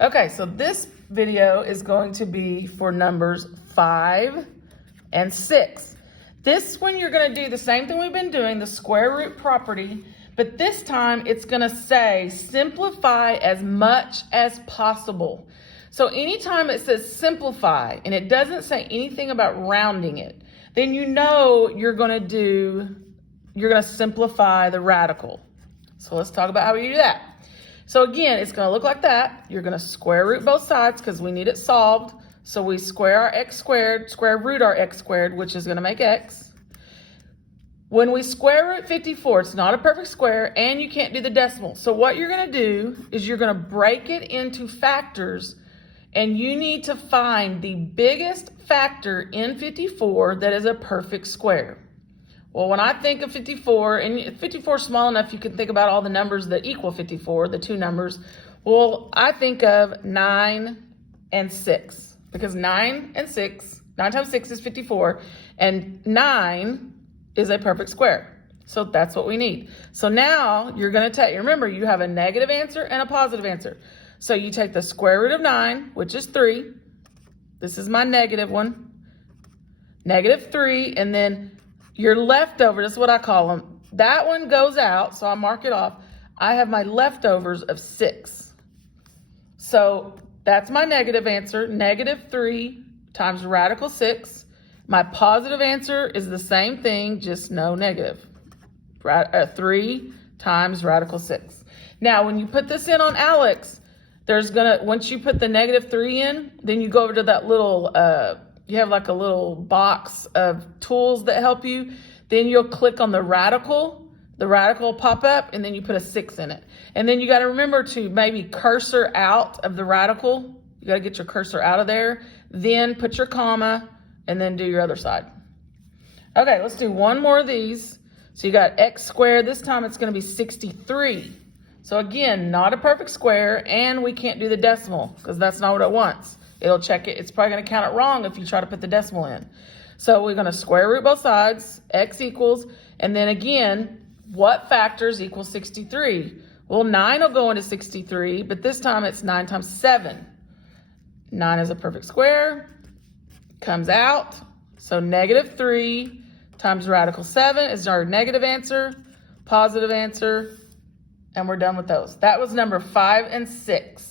Okay, so this video is going to be for numbers 5 and 6. This one you're going to do the same thing we've been doing, the square root property, but this time it's going to say simplify as much as possible. So anytime it says simplify and it doesn't say anything about rounding it, then you know you're going to simplify the radical. So let's talk about how we do that. So again, it's going to look like that. You're going to square root both sides because we need it solved. So we square our x squared, square root our x squared, which is going to make x. When we square root 54, it's not a perfect square, and you can't do the decimal. So what you're going to do is you're going to break it into factors, and you need to find the biggest factor in 54 that is a perfect square. Well, when I think of 54, and 54 is small enough you can think about all the numbers that equal 54, the two numbers. Well, I think of 9 and 6, because 9 times 6 is 54, and 9 is a perfect square. So that's what we need. So now you're going to take, remember, you have a negative answer and a positive answer. So you take the square root of 9, which is 3. This is my negative one. Negative 3, and then your leftover, that's what I call them. That one goes out, so I mark it off. I have my leftovers of 6. So that's my negative answer, negative 3 times radical 6. My positive answer is the same thing, just no negative. 3 times radical 6. Now, when you put this in on Alex, once you put the negative 3 in, then you go over to that little, you have like a little box of tools that help you. Then you'll click on the radical will pop up, and then you put a 6 in it. And then you got to remember to maybe cursor out of the radical. You got to get your cursor out of there. Then put your comma, and then do your other side. Okay, let's do one more of these. So you got x squared. This time it's going to be 63. So again, not a perfect square, and we can't do the decimal because that's not what it wants. It'll check it. It's probably going to count it wrong if you try to put the decimal in. So we're going to square root both sides, x equals, and then again, what factors equal 63? Well, 9 will go into 63, but this time it's 9 times 7. 9 is a perfect square, comes out. So negative 3 times radical 7 is our negative answer, positive answer, and we're done with those. That was number 5 and 6.